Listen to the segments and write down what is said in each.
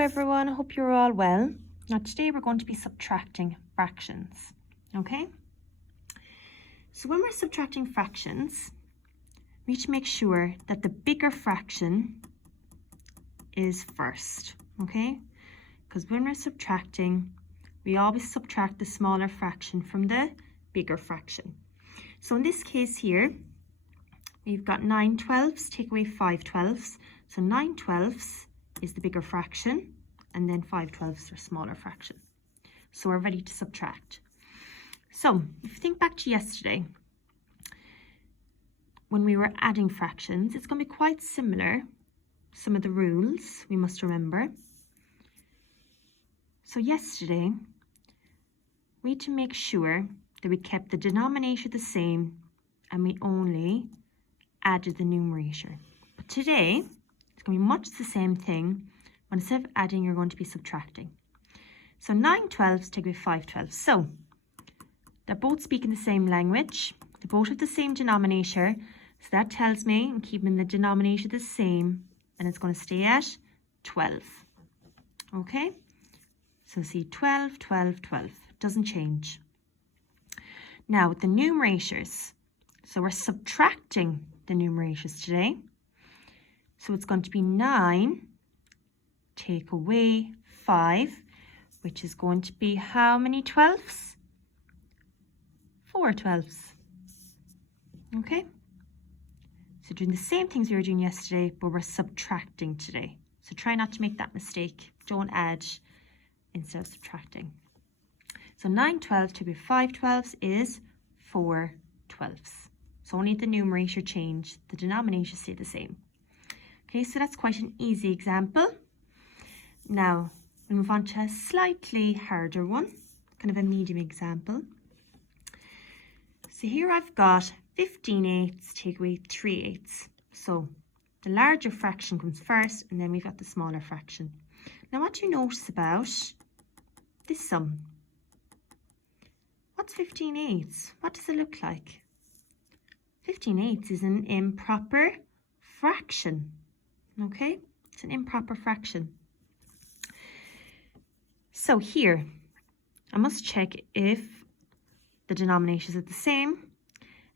everyone, I hope you're all well. Now today we're going to be subtracting fractions, okay? So when we're subtracting fractions, we need to make sure that the bigger fraction is first, okay? Because when we're subtracting, we always subtract the smaller fraction from the bigger fraction. So in this case here, we've got 9 twelfths, take away 5 twelfths. So 9 twelfths is the bigger fraction, and then 5 twelfths are smaller fraction. So we're ready to subtract. So if you think back to yesterday, when we were adding fractions, it's going to be quite similar. Some of the rules we must remember. So yesterday, we had to make sure that we kept the denominator the same and we only added the numerator. But today, it's going to be much the same thing, but instead of adding, you're going to be subtracting. So 9 twelfths take away 5 twelfths. So they're both speaking the same language. They both have the same denominator. So that tells me I'm keeping the denominator the same, and it's going to stay at 12. Okay? So see, 12, 12, 12. Doesn't change. Now with the numerators, so we're subtracting the numerators today. So it's going to be 9, take away 5, which is going to be how many twelfths? 4 twelfths. Okay? So doing the same things we were doing yesterday, but we're subtracting today. So try not to make that mistake. Don't add instead of subtracting. So 9 twelfths to be 5 twelfths is 4 twelfths. So only the numerator changed, the denominator stayed the same. Okay, so that's quite an easy example. Now, we'll move on to a slightly harder one, kind of a medium example. So here I've got 15 eighths take away 3 eighths. So the larger fraction comes first, and then we've got the smaller fraction. Now, what do you notice about this sum? What's 15 eighths? What does it look like? 15 eighths is an improper fraction. Okay, it's an improper fraction. So here, I must check if the denominators are the same.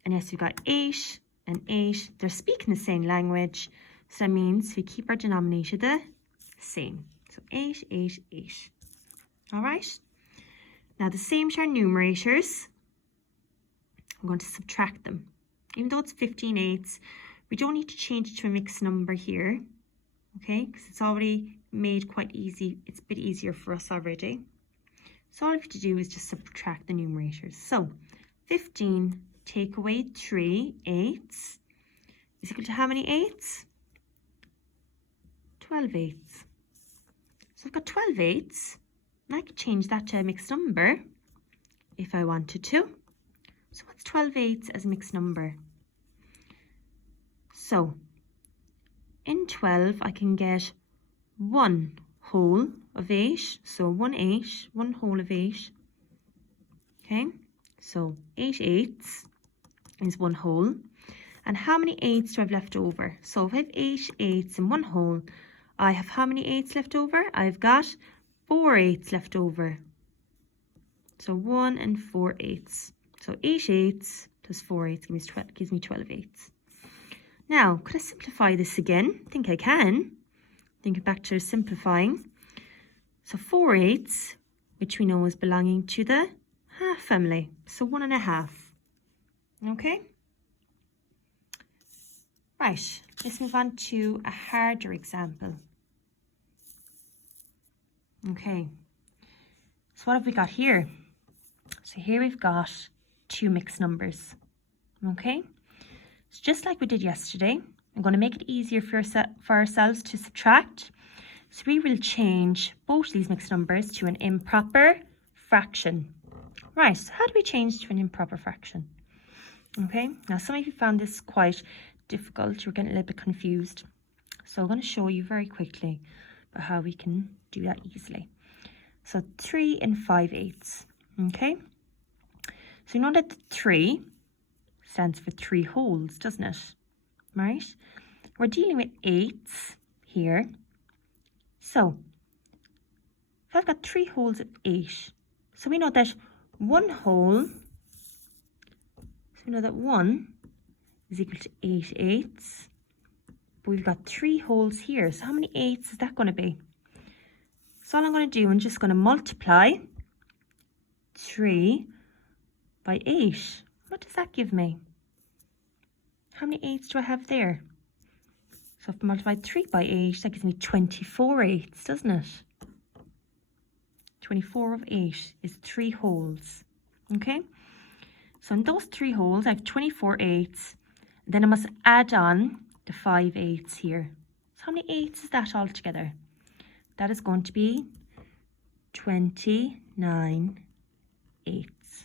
And yes, we've got 8 and 8. They're speaking the same language. So that means we keep our denominator the same. So 8, 8, 8. All right. Now the same with our numerators. I'm going to subtract them. Even though it's 15 eighths, we don't need to change it to a mixed number here. Okay, because it's already made quite easy. It's a bit easier for us already. So all we have to do is just subtract the numerators. So 15 take away 3 eighths is equal to how many eighths? 12 eighths. So I've got 12 eighths, and I could change that to a mixed number if I wanted to. So what's 12 eighths as a mixed number? So in 12, I can get 1 whole of 8. So 1 8, 1 whole of 8. Okay, so 8 eighths is 1 whole. And how many eighths do I have left over? So if I have 8 eighths and 1 whole, I have how many eighths left over? I've got 4 eighths left over. So 1 and 4 eighths. So 8 eighths plus 4 eighths gives me 12 eighths. Now, could I simplify this again? I think I can. Think back to simplifying. So 4 eighths, which we know is belonging to the half family. So 1 1/2. Okay? Right, let's move on to a harder example. Okay, so what have we got here? So here we've got 2 mixed numbers. Okay? So just like we did yesterday, I'm going to make it easier for ourselves to subtract. So we will change both these mixed numbers to an improper fraction. Right, so how do we change to an improper fraction? Okay, now some of you found this quite difficult. You're getting a little bit confused. So I'm going to show you very quickly about how we can do that easily. So 3 and 5 eighths. Okay, so you know that the 3 stands for 3 wholes, doesn't it? Right? We're dealing with eighths here. So So I've got 3 wholes of 8. So we know that 1 whole, so we know that 1 is equal to 8 eighths. But we've got 3 wholes here. So how many eighths is that going to be? So all I'm going to do, I'm just going to multiply 3 by 8. What does that give me? How many eighths do I have there? So if I multiply 3 by 8, that gives me 24 eighths, doesn't it? 24 of 8 is 3 wholes. Okay? So in those 3 wholes, I have 24 eighths. Then I must add on the 5 eighths here. So how many eighths is that altogether? That is going to be 29 eighths.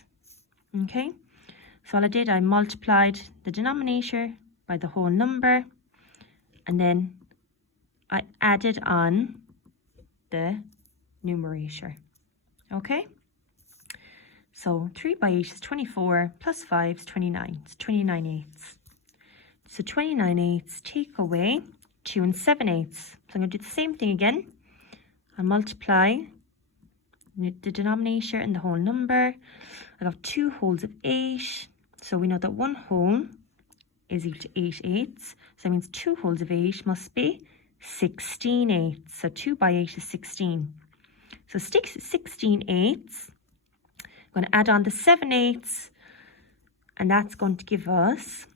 Okay? So all I did, I multiplied the denominator by the whole number, and then I added on the numerator. Okay? So 3 by 8 is 24, plus 5 is 29. It's 29 eighths. So 29 eighths, take away 2 and 7 eighths. So I'm going to do the same thing again. I'll multiply the denominator and the whole number. I have 2 wholes of 8. So we know that 1 whole is equal to 8 eighths. So that means 2 wholes of 8 must be 16 eighths. So 2 by 8 is 16. So 16 eighths. I'm going to add on the 7 eighths. And that's going to give us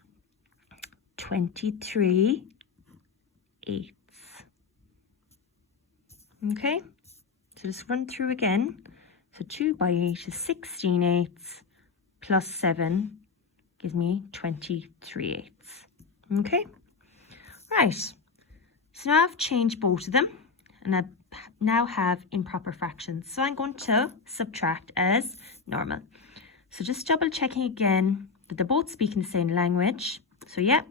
23 eighths. Okay? So just run through again. So 2 by 8 is 16 eighths plus 7 gives me 23 eighths. Okay? Right. So now I've changed both of them and I now have improper fractions. So I'm going to subtract as normal. So just double checking again that they're both speaking the same language. So yeah,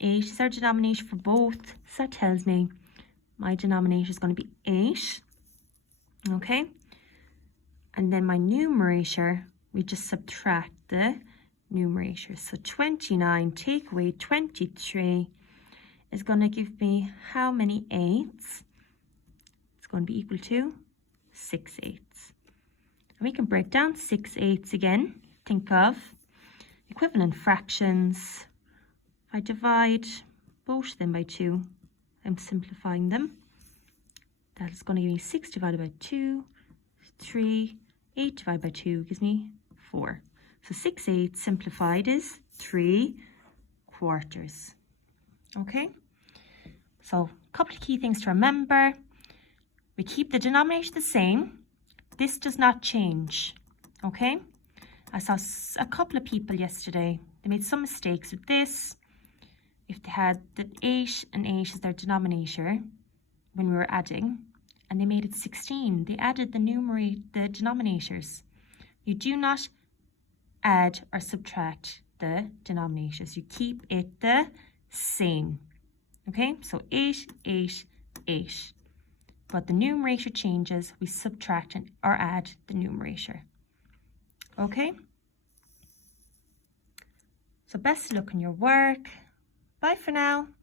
8 is our denominator for both. So that tells me my denominator is going to be 8. Okay? And then my numerator, we just subtract the numerator. So 29 take away 23 is going to give me how many eighths? It's going to be equal to 6 eighths. And we can break down 6 eighths again. Think of equivalent fractions. If I divide both of them by 2, I'm simplifying them. That is going to give me 6 divided by 2, 3, 8 divided by 2 gives me 4. So 6 eighths simplified is 3 quarters. Okay? So a couple of key things to remember. We keep the denominator the same. This does not change. Okay? I saw a couple of people yesterday. They made some mistakes with this. If they had the 8 and 8 as their denominator when we were adding, and they made it 16. They added the denominators. You do not add or subtract the denominators. You keep it the same. Okay, so 8, 8, 8. But the numerator changes, we subtract or add the numerator. Okay? So best of luck in your work. Bye for now.